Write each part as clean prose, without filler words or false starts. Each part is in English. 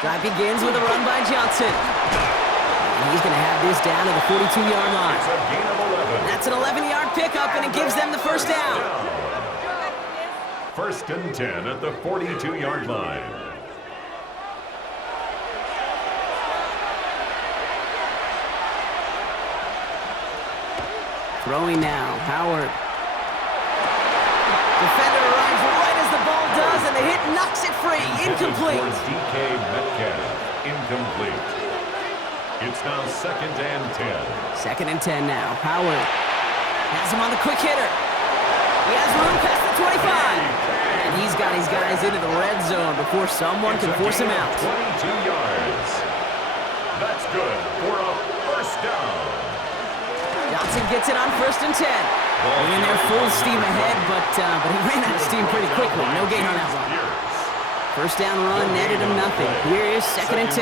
Drive begins with a run by Johnson. And he's going to have this down to the 42-yard line. It's a gain of 11. That's an 11-yard pickup, and it gives them the first down. First and 10 at the 42-yard line. Throwing now, Howard. Defender arrives right as the ball does, and the hit knocks it free. Incomplete. DK Metcalf, incomplete. It's now second and 10. Second and 10 now. Howard has him on the quick hitter. He has room past the 25. And he's got his guys into the red zone before someone can force him out. 22 yards. That's good for a first down. Johnson gets it on first and 10. Going in there full steam ahead, but he ran out of steam pretty quickly. No gain on that one. First down run netted him nothing. Here is second and 10.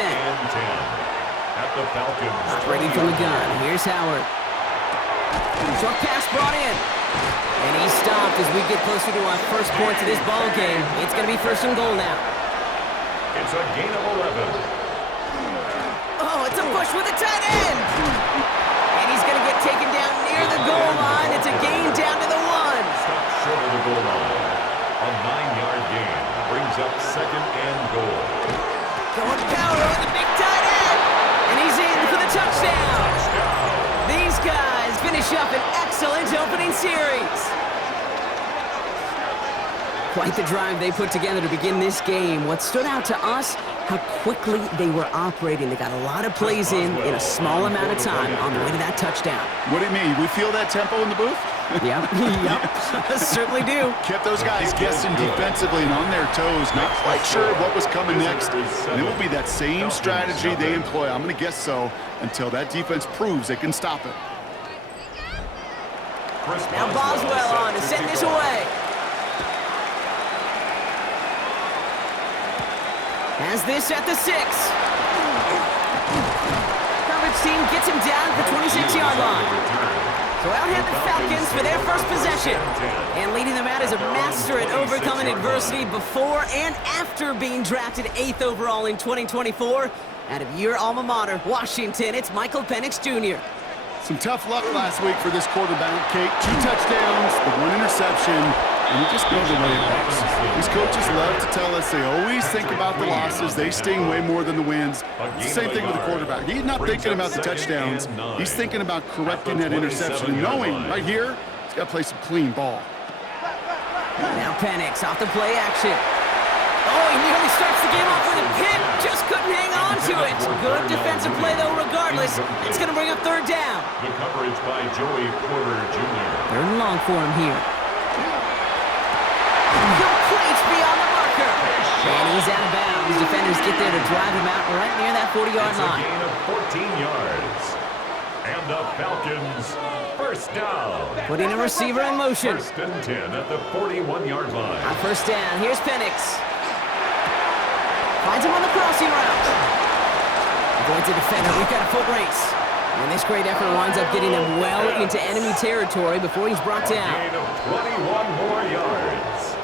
At the Falcons. Ready from the gun. Here's Howard. Short pass brought in. And he's stopped as we get closer to our first points of this ball game. It's going to be first and goal now. It's a gain of 11. Oh, it's a push with a tight end. And he's going to get taken down near the goal line. It's a gain down to the 1. Stop short of the goal line. A 9-yard gain brings up second and goal. Going power on the big tight end. And he's in for the touchdown. These guys finish up an excellent opening series. Quite the drive they put together to begin this game. What stood out to us, how quickly they were operating. They got a lot of plays in a small amount of time on the way to that touchdown. What do you mean? We feel that tempo in the booth? Yep, certainly do. Kept those guys guessing defensively and on their toes, not quite sure what was coming next. And it will be that same strategy they employ, I'm going to guess so, until that defense proves they can stop it. Now Boswell on to send this away. Has this at the 6. Coverage team gets him down at the 26-yard line. So out head the Falcons for their first possession. And leading them out is a master at overcoming adversity before and after being drafted 8th overall in 2024. Out of your alma mater, Washington, it's Michael Penix Jr. Some tough luck last week for this quarterback, Kate. 2 touchdowns, the 1 interception, and you just know the way it works. These coaches love to tell us they always think about the losses. They sting way more than the wins. It's the same thing with the quarterback. He's not thinking about the touchdowns. He's thinking about correcting that interception and knowing right here he's got to play some clean ball. Now Penix off the play action. Oh, he nearly starts the game off with a pick. Just couldn't hang on to it. Good defensive play, though, regardless. It's going to bring up third down. The coverage by Joey Porter Jr. Third and long for him here. Complete beyond the marker. And he's out of bounds. Defenders get there to drive him out right near that 40-yard line. It's a gain of 14 yards. And the Falcons, first down. Putting a receiver in motion. First and 10 at the 41-yard line. On first down, here's Penix. Finds him on the crossing route. Avoids the defender. We've got a foot race. And this great effort winds up getting him well into enemy territory before he's brought down. A gain of 21 more yards.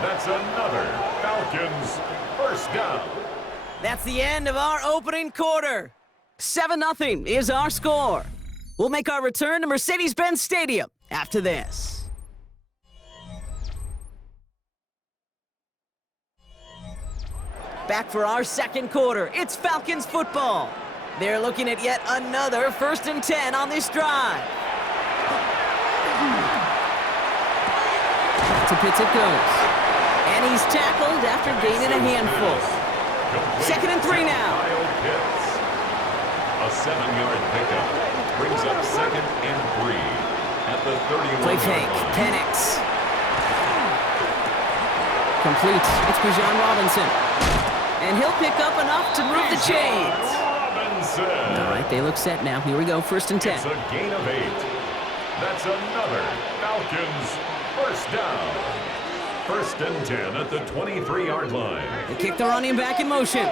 That's another Falcons first down. That's the end of our opening quarter. 7-0 is our score. We'll make our return to Mercedes-Benz Stadium after this. Back for our second quarter. It's Falcons football. They're looking at yet another first and 10 on this drive. To Pitts it goes. And he's tackled after gaining a handful. Second and 3 now. A 7-yard pickup brings up second and 3 at the 31. Play fake. Penix. Complete. It's Bijan Robinson. And he'll pick up enough to move the chains. Robinson. All right, they look set now. Here we go, first and 10. It's a gain of 8. That's another Falcons first down. First and 10 at the 23-yard line. They kick the running back in motion.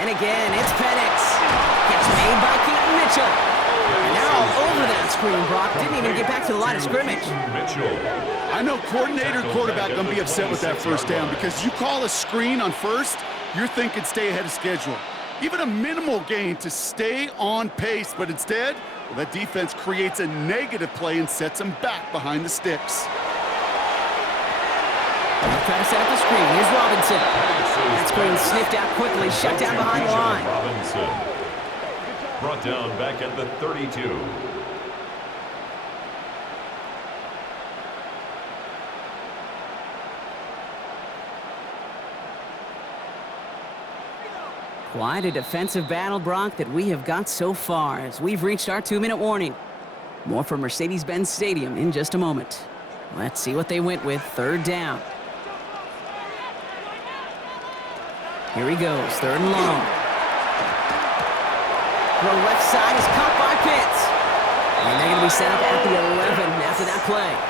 And again, it's Penix. Catch made by Keaton Mitchell. And they're all over that screen, Brock. Didn't even get back to the line of scrimmage. Mitchell. I know coordinator and quarterback going to be upset with that first down because you call a screen on first, you're thinking stay ahead of schedule. Even a minimal gain to stay on pace, but instead, well, that defense creates a negative play and sets them back behind the sticks. They'll try to set up the screen. Here's Robinson. That screen sniffed out quickly, shut down behind the line. Robinson brought down back at the 32. Quite a defensive battle, Brock, that we have got so far as we've reached our 2-minute warning. More from Mercedes-Benz Stadium in just a moment. Let's see what they went with. 3rd down. Here he goes, 3rd and long. The left side is caught by Pitts. And they're going to be set up at the 11 after that play.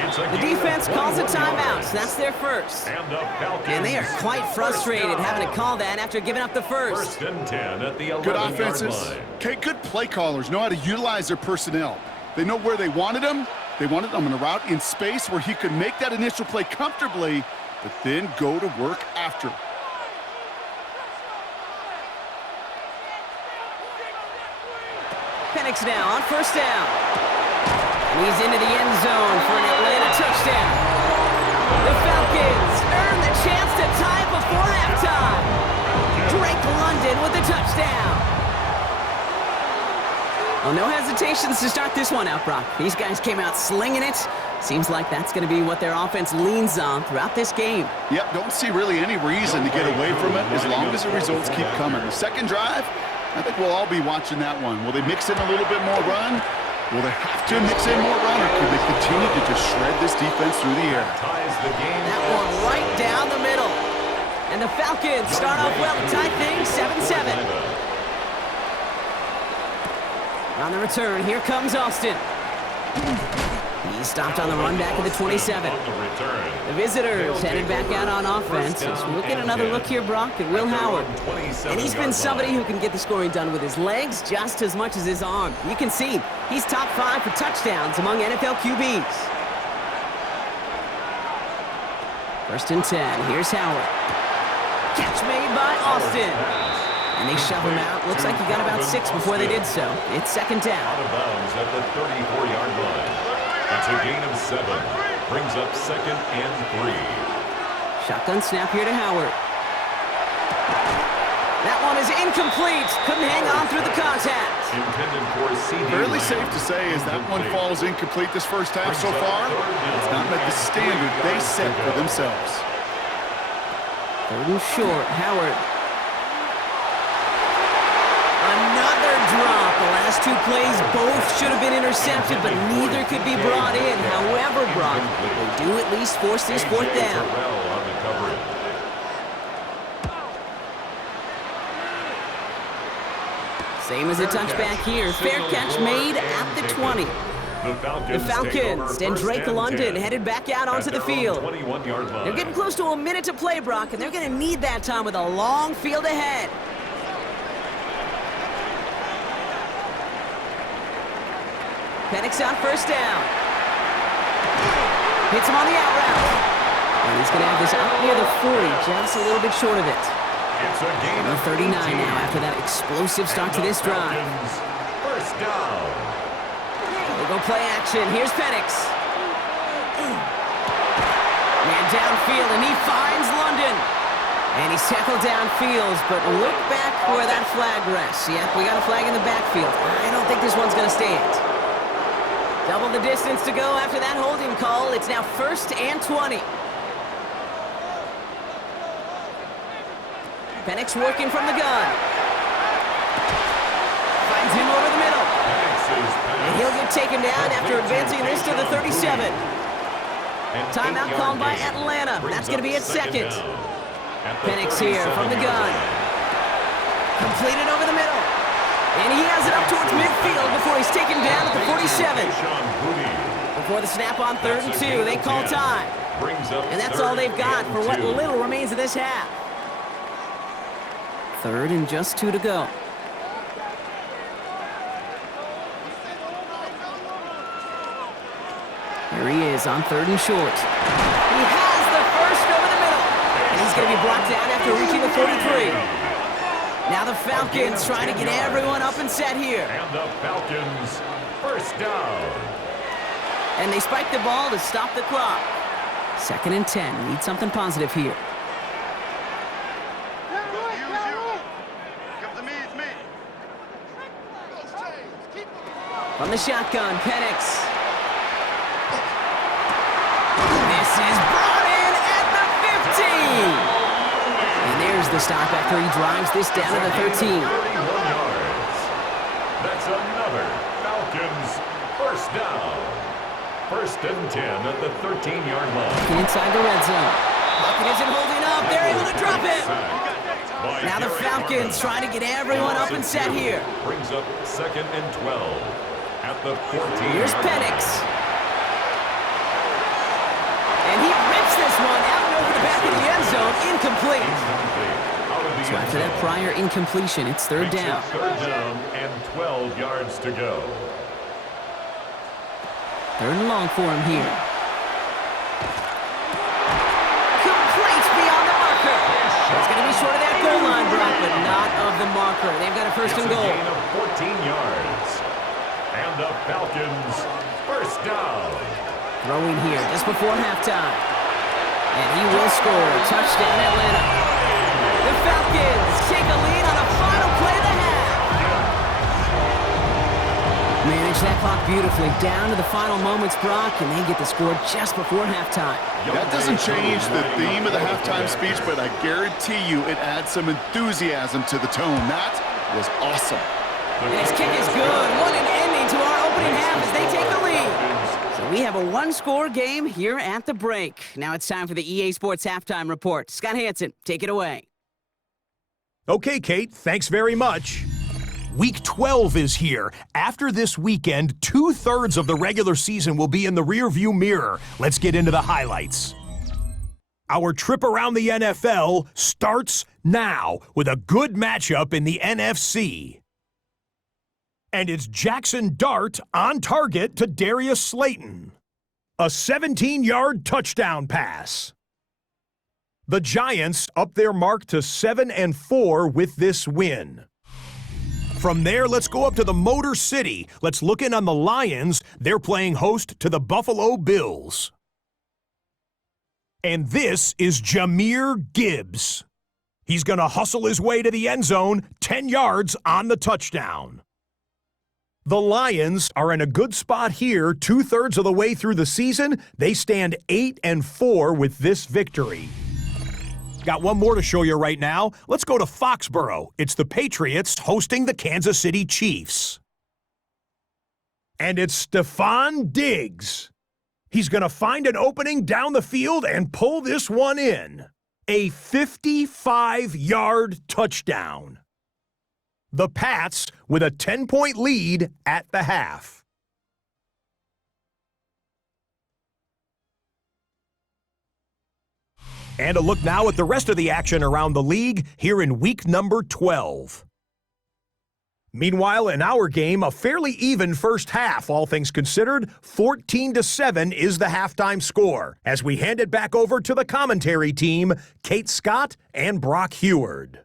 The defense calls a timeout. So that's their first. And they are quite frustrated having to call that after giving up the first. 1st and 10 at the 11-yard line. Good offenses. Okay, good play callers know how to utilize their personnel. They know where they wanted him. They wanted him in a route in space where he could make that initial play comfortably, but then go to work after. Penix now on 1st down. And he's into the end zone for an Atlanta touchdown. The Falcons earn the chance to tie before halftime. Drake London with the touchdown. Well, no hesitations to start this one out, Brock. These guys came out slinging it. Seems like that's going to be what their offense leans on throughout this game. Yep, don't see really any reason to get away from it as long as the results keep coming. The second drive, I think we'll all be watching that one. Will they mix in a little bit more run? Will they have to mix in more run, or could they continue to just shred this defense through the air? That one right down the middle. And the Falcons start off well to tie things 7-7. On the return, here comes Austin. He stopped on the run back at the 27. The visitors headed back out on offense. As we'll get another look here, Brock, at Will Howard. And he's been somebody who can get the scoring done with his legs just as much as his arm. You can see he's top 5 for touchdowns among NFL QBs. 1st and 10. Here's Howard. Catch made by Austin. And they shove him out. Looks like he got about 6 before they did so. It's 2nd down. Out of bounds at the 34-yard line. That's a gain of 7. Brings up 2nd and 3. Shotgun snap here to Howard. That one is incomplete. Couldn't hang on through the contact. Intended for CD. Fairly safe to say as that one falls incomplete this first half so far. It's not met the standard they set for themselves. 3rd and short. Howard. Another drop. The last 2 plays both should have been intercepted, but neither could be brought in. However, Brock, they do at least force this 4th down. Same as a touchback here. Fair catch made at the 20. The Falcons and Drake London headed back out onto the field. They're getting close to a minute to play, Brock, and they're going to need that time with a long field ahead. Penix on 1st down. Hits him on the out route. And he's going to have this out near the 40, just a little bit short of it. It's a gain of 39 now after that explosive start to this drive. 1st down. They go play action. Here's Penix. Man downfield, and he finds London. And he's tackled downfield, but look back where that flag rests. Yep, we got a flag in the backfield. I don't think this one's going to stand. Double the distance to go after that holding call. It's now 1st and 20. Penix working from the gun. Finds him over the middle. And he'll get taken down after advancing this to the 37. Timeout called by Atlanta. That's going to be at 2nd. Penix here from the gun. Completed over the middle. And he has it up towards midfield before he's taken down at the 47. Before the snap on 3rd and 2, they call time. And that's all they've got for what little remains of this half. 3rd and just 2 to go. Here he is on 3rd and short. He has the first over the middle. And he's going to be brought down after reaching the 43. Now the Falcons trying to get everyone up and set here. And the Falcons, first down. And they spike the ball to stop the clock. 2nd and 10. Need something positive here. From the shotgun, Penix. This is brought in at the 15. And there's the stop after he drives this down to the 13. 31 yards. That's another Falcons first down. 1st and 10 at the 13-yard line. Inside the red zone. Pocket isn't holding up. They're able to drop it. Now the Falcons trying to get everyone up and set here. Brings up 2nd and 12 at the 14. Here's Penix. And he rips this one out and over the back of the end zone. Incomplete. So after that prior incompletion, it's 3rd down. 3rd down and 12 yards to go. 3rd and long for him here. Complete beyond the marker. It's going to be short of that goal line, Brock, but not of the marker. They've got a 1st and goal. Gain of 14 yards. And the Falcons, first down. Throwing here just before halftime. And he will score. Touchdown, Atlanta. The Falcons take a lead on a final play of the half. Manage that clock beautifully down to the final moments, Brock, and they get the score just before halftime. That doesn't change the theme of the halftime speech, but I guarantee you it adds some enthusiasm to the tone. That was awesome. And his kick is good. What an ending to our opening half as they take the lead. So we have a one-score game here at the break. Now it's time for the EA Sports Halftime Report. Scott Hansen, take it away. Okay, Kate, thanks very much. Week 12 is here. After this weekend, 2/3 of the regular season will be in the rearview mirror. Let's get into the highlights. Our trip around the NFL starts now with a good matchup in the NFC. And it's Jackson Dart on target to Darius Slayton. A 17-yard touchdown pass. The Giants up their mark to 7-4 with this win. From there, let's go up to the Motor City. Let's look in on the Lions. They're playing host to the Buffalo Bills. And this is Jahmyr Gibbs. He's going to hustle his way to the end zone, 10 yards on the touchdown. The Lions are in a good spot here, 2/3 of the way through the season. They stand 8-4 with this victory. Got one more to show you right now. Let's go to Foxborough. It's the Patriots hosting the Kansas City Chiefs. And it's Stephon Diggs. He's going to find an opening down the field and pull this one in. A 55-yard touchdown. The Pats with a 10-point lead at the half. And a look now at the rest of the action around the league here in week number 12. Meanwhile, in our game, a fairly even first half, all things considered. 14-7 is the halftime score. As we hand it back over to the commentary team, Kate Scott and Brock Heward.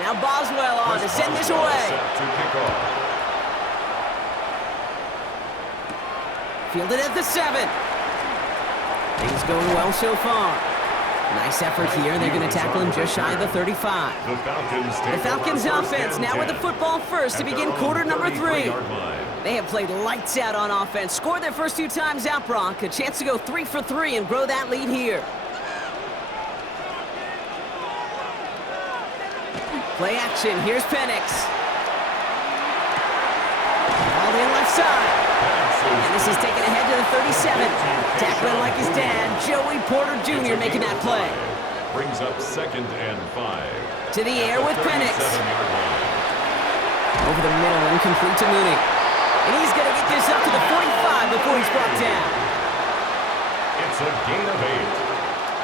Now Boswell on to send this away. Fielded at the 7. Things going well so far. Nice effort here. They're going to tackle him just shy of the 35. The Falcons offense now with the football first to begin quarter number 3. They have played lights out on offense. Scored their first 2 times out, Brock. A chance to go 3 for 3 and grow that lead here. Play action. Here's Penix. All in left side. And this is taken ahead to the 37. Tackling like his dad, Joey Porter Jr. making that play. Brings up 2nd and 5. To the air with Penix. Over the middle, incomplete to Mooney. And he's going to get this up to the 45 before he's brought down. It's a gain of 8.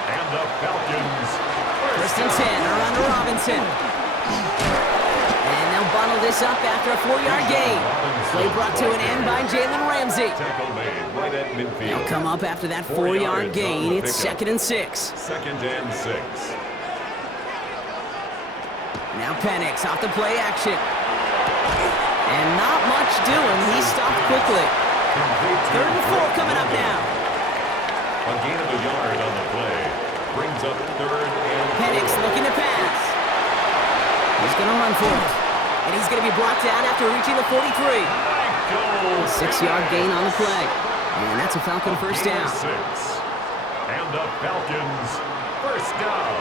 And the Falcons. First and 10, around to Robinson. And they'll bundle this up after a 4-yard gain. Play brought to an end by Jalen Ramsey. Tackle made right at midfield. They'll come up after that 4-yard gain. It's 2nd and 6. 2nd and 6. Now Penix off the play action. And not much doing. He stopped quickly. 3rd and 4 coming up now. A gain of a yard on the play. Brings up 3rd and 4. Penix looking to pass. He's going to run for it. And he's going to be brought down after reaching the 43. A 6-yard gain on the play. And that's a Falcon first down. 6. And the Falcons first down.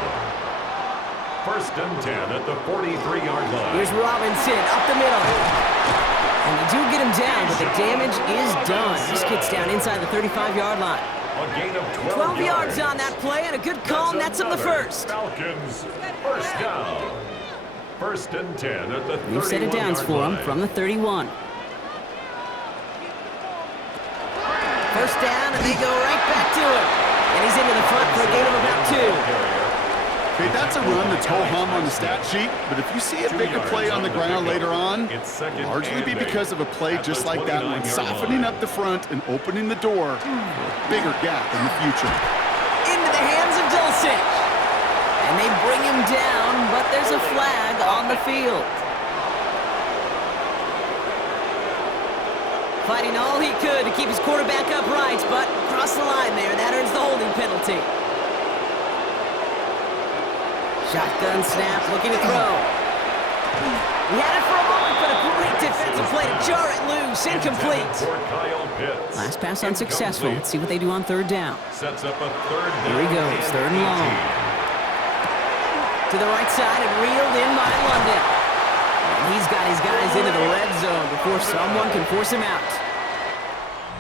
1st and 10 at the 43-yard line. Here's Robinson up the middle. And they do get him down, but the damage is done. This kid's down inside the 35-yard line. A gain of 12 yards on that play, and a good call nets him the first. Falcons first down. 1st and 10 at the 31-yard line. New set of downs for him from the 31. First down, and they go right back to him. And he's into the front for a gain of about 2. Okay, that's a run that's ho-hum on the stat sheet, but if you see a bigger play on the ground later on, largely be because of a play just like that one, softening up the front and opening the door for a bigger gap in the future. Into the hands of Dulcich. And they bring him down, but there's a flag on the field. Fighting all he could to keep his quarterback upright, but across the line there, that earns the holding penalty. Shotgun snap, looking to throw. He had it for a moment, but a great defensive play to jar it loose. Incomplete. Last pass unsuccessful. Let's see what they do on 3rd down. Sets up a 3rd down. Here he goes, 3rd and long. To the right side and reeled in by London. And he's got his guys into the red zone before someone can force him out.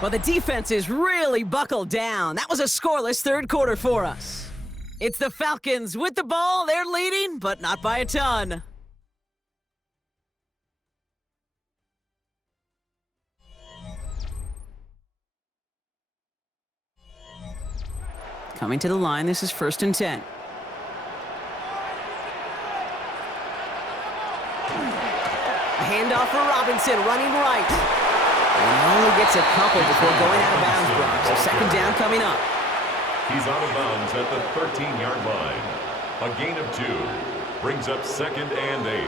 Well, the defense is really buckled down. That was a scoreless 3rd quarter for us. It's the Falcons with the ball. They're leading, but not by a ton. Coming to the line, this is 1st and 10. A handoff for Robinson, running right. And he only gets a couple before going out of bounds, Brock. So 2nd down coming up. He's out of bounds at the 13-yard line. A gain of 2. Brings up 2nd and 8.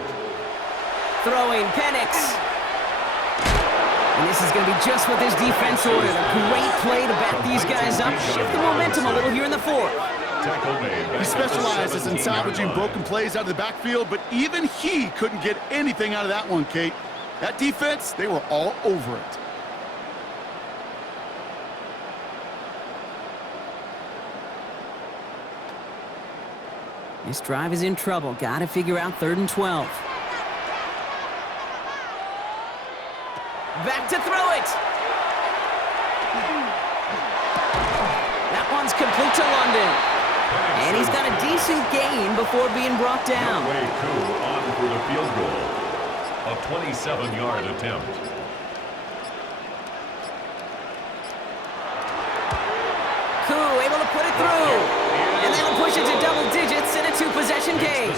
Throwing, Penix. And this is going to be just what this defense ordered. A great play to back these guys up. Shift the momentum a little here in the 4th. He specializes in salvaging broken plays out of the backfield, but even he couldn't get anything out of that one, Kate. That defense, they were all over it. This drive is in trouble. Got to figure out 3rd and 12. Back to throw it. That one's complete to London. And he's got a decent gain before being brought down. On for the field goal. A 27-yard attempt. Koo able to put it through. And that'll push it to double digits in a 2-possession game.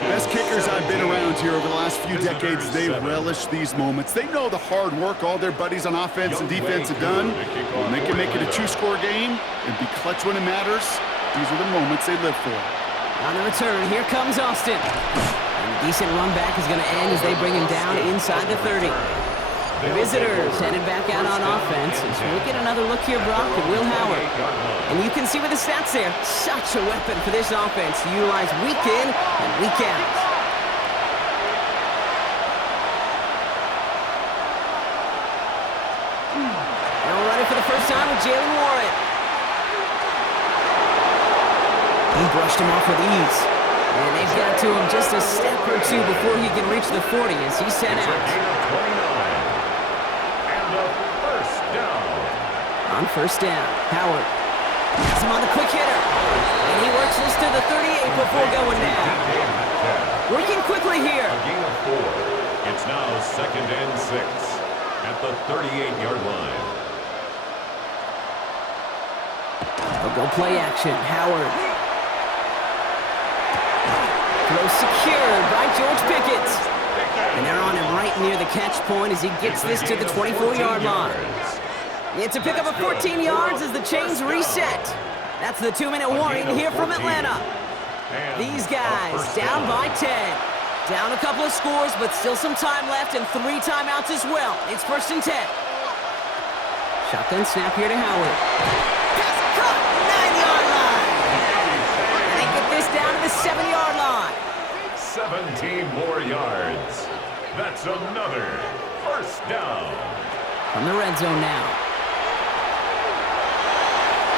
Best kickers I've been around here over the last few decades, they relish these moments. They know the hard work all their buddies on offense and defense have done. When they can make it a 2-score game and be clutch when it matters, these are the moments they live for. On the return, here comes Austin. And a decent run back is going to end as they bring him down inside the 30. The visitors headed back out on offense. So we'll get another look here, Brock, at Will Howard. And you can see with the stats there, such a weapon for this offense to utilize week in and week out. Now we're running for the first time with Jalen Warren. He brushed him off with ease. And they've got to him just a step or two before he can reach the 40 as he's sent out. On 1st down, Howard has him on the quick hitter. And he works this to the 38 before going down. Working quickly here. A gain of 4. It's now 2nd and 6 at the 38-yard line. They'll go play action. Howard. Throw secured by George Pickett. And they're on him right near the catch point as he gets this to the 24-yard line. It's a pickup of 14 yards as the chains reset. That's the 2-minute warning here from Atlanta. These guys down by 10. Down a couple of scores, but still some time left and 3 timeouts as well. It's 1st and 10. Shotgun snap here to Howard. Pass cut, 9-yard line. And they get this down to the 7-yard line. 17 more yards. That's another 1st down. From the red zone now.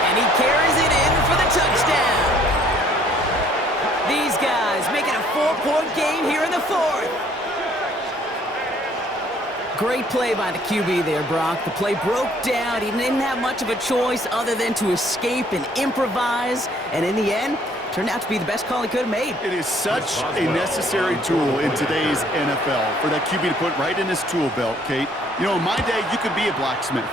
And he carries it in for the touchdown. These guys making a 4-point game here in the 4th. Great play by the QB there, Brock. The play broke down. He didn't have much of a choice other than to escape and improvise. And in the end, turned out to be the best call he could have made. It is such a necessary tool in today's NFL for that QB to put right in his tool belt, Kate. You know, in my day, you could be a blacksmith,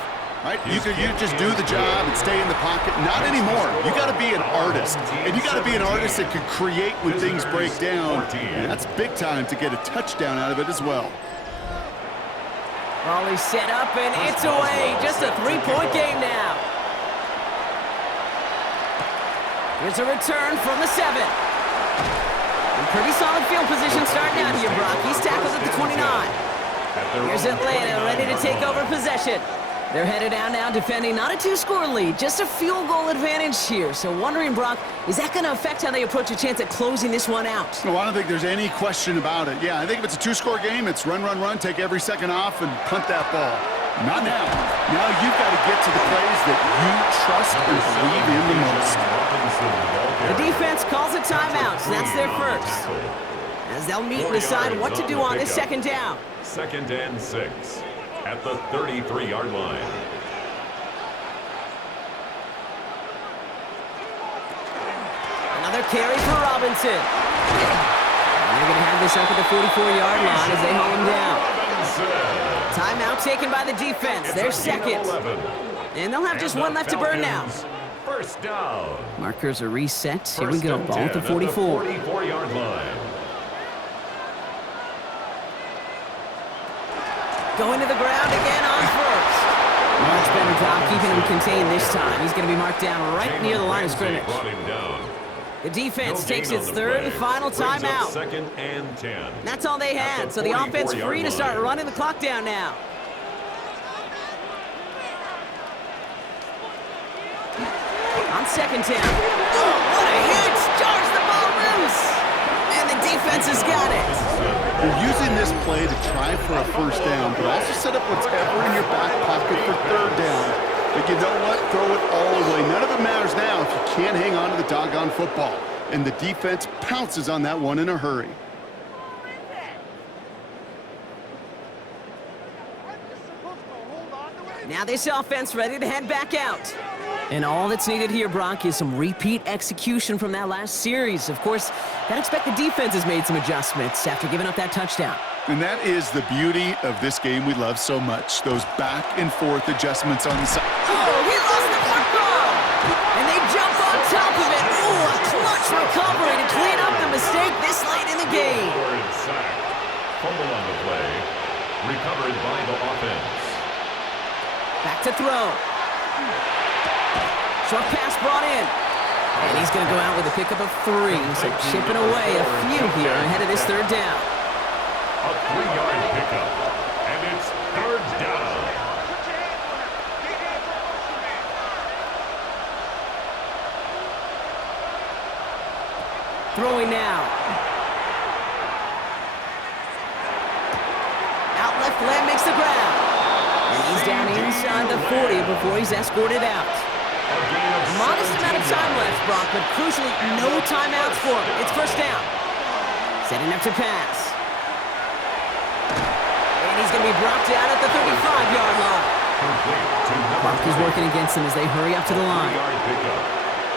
right? You just do the job and stay in the pocket. Not anymore. You got to be an artist, and you got to be an artist that can create when things break down. And that's big time to get a touchdown out of it as well. Ball is set up, and it's away. Just a 3-point game now. Here's a return from the 7. In pretty solid field position starting out here, Brock. He's tackled at the 29. Here's Atlanta ready to take over possession. They're headed down now defending not a 2-score lead, just a field goal advantage here. So wondering, Brock, is that going to affect how they approach a chance at closing this one out? No, I don't think there's any question about it. Yeah, I think if it's a 2-score game, it's run, run, run, take every second off, and punt that ball. Not now. Now you've got to get to the plays that you trust and believe in the most. The defense calls a timeout, so that's their first. As they'll meet and decide what to do on this 2nd down. 2nd and 6 at the 33-yard line. Another carry for Robinson. And they're going to have this up at the 44-yard line as they haul him down. Timeout taken by the defense. Their 2nd. And they'll have just one left to burn now. 1st down. Markers are reset. Here we go. Ball at the 44. 44-yard line. Going to the ground again on 1st. Much better job keeping him contained this time. He's going to be marked down right near the line of scrimmage. The defense takes its 3rd and final timeout. 2nd and 10. That's all they had, so the offense free to start running the clock down now. On 2nd down. Oh, what a hit! Jars the ball loose! And the defense has got it. You're using this play to try for a 1st down, but also set up whatever in your back pocket for 3rd down. But you know what? Throw it all away. None of it matters now if you can't hang on to the doggone football. And the defense pounces on that one in a hurry. Now this offense ready to head back out. And all that's needed here, Brock, is some repeat execution from that last series. Of course, I'd expect the defense has made some adjustments after giving up that touchdown. And that is the beauty of this game we love so much. Those back and forth adjustments on the side. Oh, he lost the football! And they jump on top of it. Ooh, a clutch recovery to clean up the mistake this late in the game. Fumble on the play. Recovered by the offense. Back to throw. Short pass brought in. And he's going to go out with a pickup of 3. So chipping away a few here ahead of this 3rd down. A 3-yard pickup. And it's 3rd down. Throwing now. Out left leg makes the ground. And he's down inside the 40 before he's escorted out. A modest amount of time left, Brock, but crucially, no timeouts for him. It's 1st down. Setting up to pass. And he's going to be brought down at the 35-yard line. Brock is working against him as they hurry up to the line.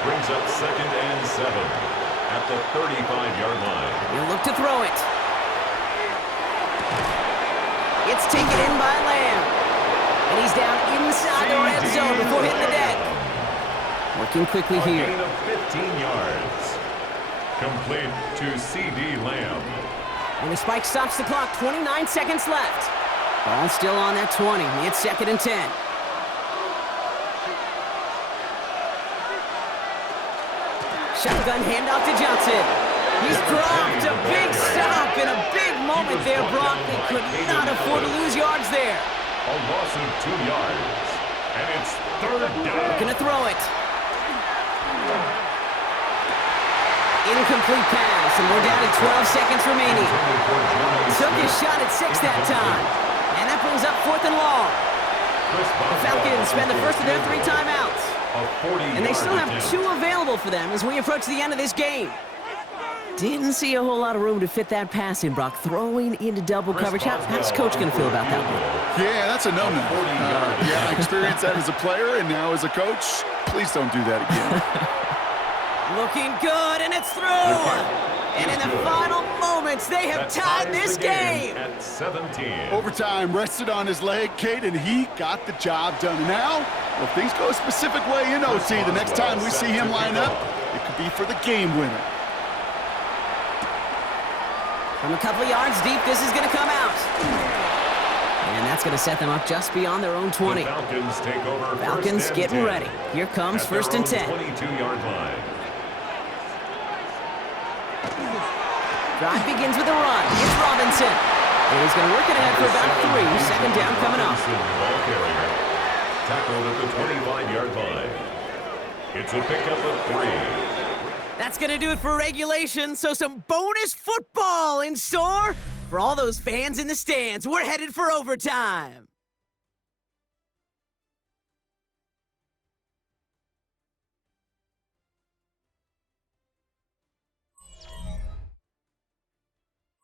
Brings up 2nd and 7 at the 35-yard line. He'll look to throw it. It's taken in by Lamb. And he's down inside the red zone before hitting the deck. More Working quickly here. A gain of 15 yards. Complete to C.D. Lamb. And the spike stops the clock. 29 seconds left. Ball still on that 20. It's 2nd and 10. Shotgun handoff to Johnson. He's dropped. A big stop and a big moment there, Brock. They could not afford to lose yards there. A loss of 2 yards. And it's 3rd down. Looking to throw it. Incomplete pass, and we're down to 12 seconds remaining. Took his shot at 6 that time. And that brings up 4th and long. The Falcons spend the first of their 3 timeouts. And they still have 2 available for them as we approach the end of this game. Didn't see a whole lot of room to fit that pass in, Brock. Throwing into double coverage. How's Coach going to feel about that one? Yeah, that's a no-no. Yeah, I experienced that as a player, and now as a coach, please don't do that again. Looking good, and it's through! And in the final moments, they have tied this game! At 17. Overtime rested on his leg, Kate, and he got the job done. Now, if things go a specific way in OT, the next time we see him line up, it could be for the game winner. From a couple of yards deep, this is going to come out. And that's going to set them up just beyond their own 20. The Falcons take over. Falcons getting ready. Here comes 1st and 10. 22-yard line. Drive begins with a run. It's Robinson. And he's going to work it ahead for about 3. 2nd down coming up. Ball carrier. Tackled at the 25-yard line. It's a pickup of 3. That's going to do it for regulation, so some bonus football in store for all those fans in the stands. We're headed for overtime.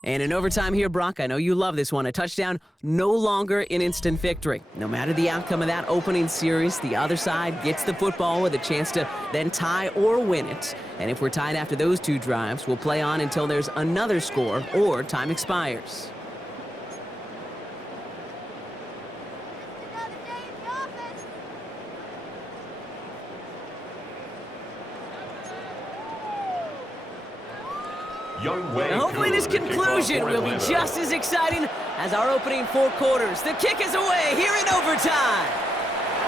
And in overtime here, Brock, I know you love this one. A touchdown, no longer an instant victory. No matter the outcome of that opening series, the other side gets the football with a chance to then tie or win it. And if we're tied after those 2 drives, we'll play on until there's another score or time expires. And hopefully this conclusion will be just as exciting as our opening 4 quarters. The kick is away here in overtime.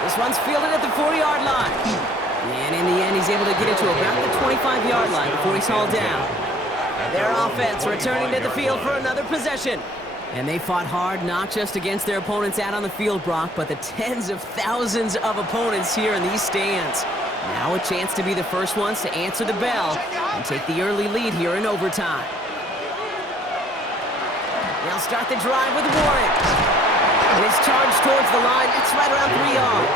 This one's fielded at the 40-yard line. And in the end, he's able to get it to about the 25-yard line before he's hauled down. Their offense returning to the field for another possession. And they fought hard not just against their opponents out on the field, Brock, but the tens of thousands of opponents here in these stands. Now a chance to be the first ones to answer the bell and take the early lead here in overtime. They'll start the drive with Warren. And it's charged towards the line. That's right around 3 yards.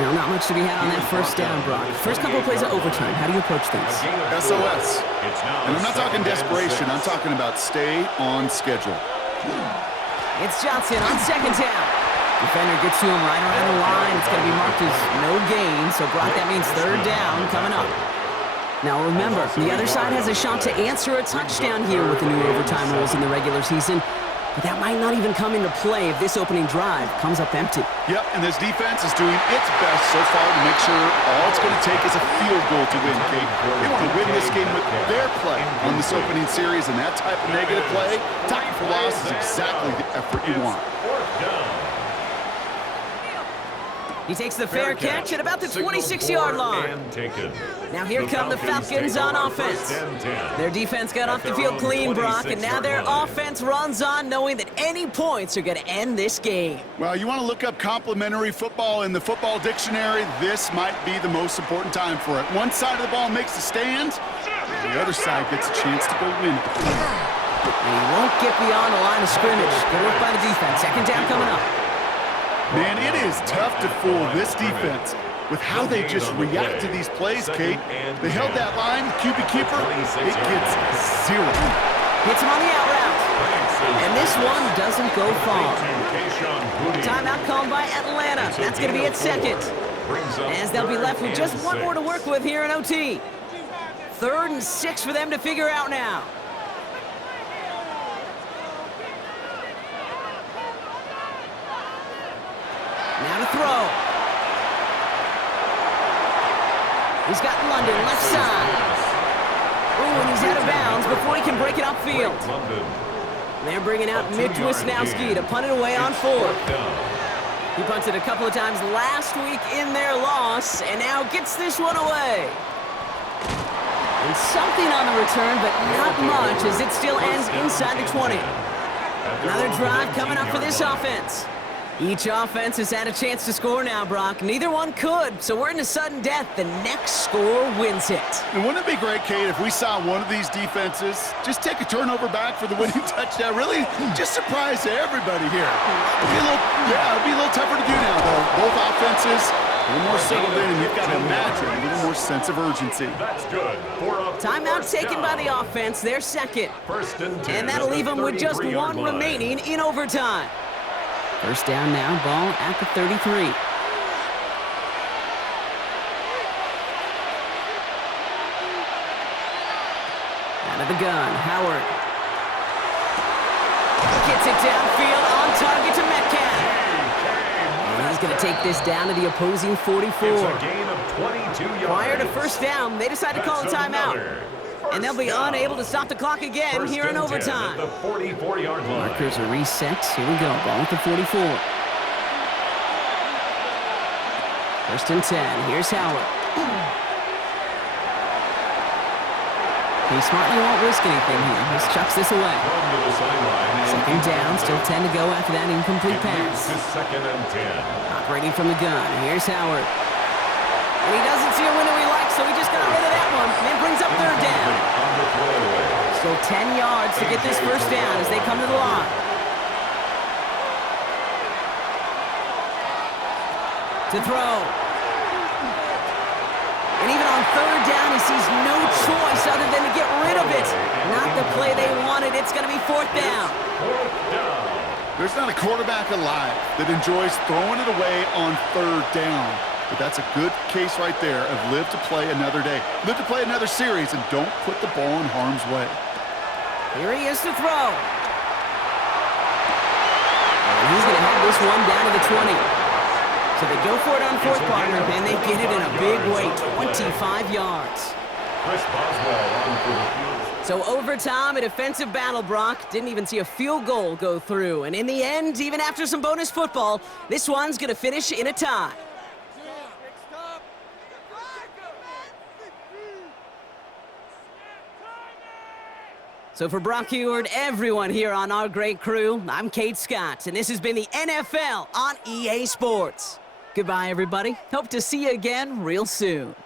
Now, not much to be had on that first down, Brock. First couple of plays of overtime. How do you approach things? SOS. And I'm not talking desperation. I'm talking about stay on schedule. It's Johnson on 2nd down. Defender gets to him right around the line. It's going to be marked as no gain. So, Brock, that means 3rd down coming up. Now, remember, the other side has a shot to answer a touchdown here with the new overtime rules in the regular season. But that might not even come into play if this opening drive comes up empty. Yep, and this defense is doing its best so far to make sure all it's going to take is a field goal to win, Kate. They want to win this game with their play on this opening series, and that type of negative play, tackle for loss, is exactly the effort you want. He takes the fair catch at about the 26-yard line. Now here come the Falcons on offense. Their defense got off the field clean, Brock, and now their offense runs on knowing that any points are going to end this game. Well, you want to look up complimentary football in the football dictionary, this might be the most important time for it. One side of the ball makes a stand, and the other side gets a chance to go win. And he won't get beyond the line of scrimmage. Good work by the defense. 2nd down coming up. Man, it is tough to fool this defense with how they just react to these plays, Kate. They held that line, QB keeper, it gets 0. Hits him on the out route. And this one doesn't go far. Timeout called by Atlanta. That's going to be at 2nd. As they'll be left with just 1 more to work with here in OT. 3rd and 6 for them to figure out now. Now to throw. He's got London left side. Oh, and he's out of bounds before he can break it upfield. They're bringing out Mitch Wisnowski to punt it away on fourth. He punted a couple of times last week in their loss, and now gets this one away. And something on the return, but not much, as it still ends inside the 20. Another drive coming up for this offense. Each offense has had a chance to score now, Brock. Neither one could, so we're in a sudden death. The next score wins it. And wouldn't it be great, Kate, if we saw one of these defenses just take a turnover back for the winning touchdown? Really just surprise everybody here. It'd be a little tougher to do now, though. Both offenses a little more settled in, and you've got to imagine a little more sense of urgency. That's good. Timeout taken by the offense, their second. First and 10. And that'll leave them with just one remaining in overtime. First down now, ball at the 33. Out of the gun, Howard. Gets it downfield, on target to Metcalf. And he's going to take this down to the opposing 44. It's a gain of 22 yards. Prior to first down, they decide to call a timeout. And they'll be unable to stop the clock again here in overtime. The 44-yard line. Markers are reset. Here we go, ball at the 44. First and 10. Here's Howard. He smartly won't risk anything here. He just chucks this away. Second down, still 10 to go after that incomplete pass. Second and 10. Operating from the gun. Here's Howard. And he doesn't see a window he likes, so he just got rid of that one. And it brings up third down. Still 10 yards to get this first down as they come to the line. To throw. And even on third down, he sees no choice other than to get rid of it. Not the play they wanted. It's going to be fourth down. There's not a quarterback alive that enjoys throwing it away on third down. But that's a good case right there of live to play another day. Live to play another series, and don't put the ball in harm's way. Here he is to throw. And he's going to have this one down to the 20. So they go for it on fourth, partner, and they get it in a big way, 25 yards. Chris Boswell on for the field. So overtime, a defensive battle, Brock. Didn't even see a field goal go through. And in the end, even after some bonus football, this one's going to finish in a tie. So for Brock Heward, everyone here on our great crew, I'm Kate Scott, and this has been the NFL on EA Sports. Goodbye, everybody. Hope to see you again real soon.